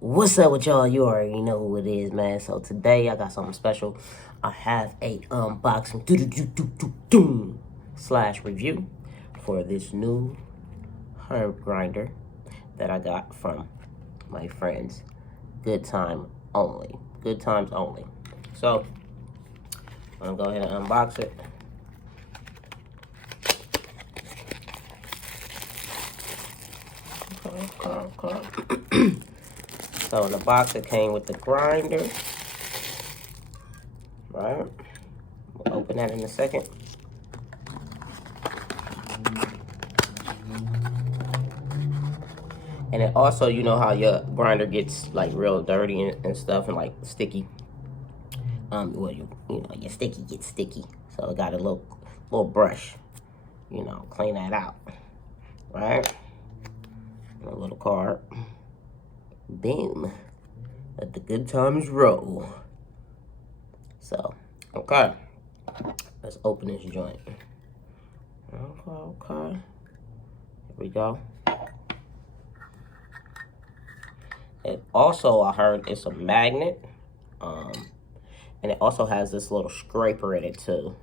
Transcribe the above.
What's up with y'all? You already know who it is, man. So today I got something special. I have a unboxing slash review for this new herb grinder that I got from my friends. Good times only. So I'm gonna go ahead and unbox it. Okay. So in the box it came with the grinder. Right? We'll open that in a second. And it also, you know how your grinder gets like real dirty and stuff and like sticky. Well, you know, your sticky gets sticky. So it got a little brush, you know, clean that out. Right? And a little card. Boom. Let the good times roll. So, okay. Let's open this joint. Okay. Here we go. It also, I heard it's a magnet. And it also has this little scraper in it too.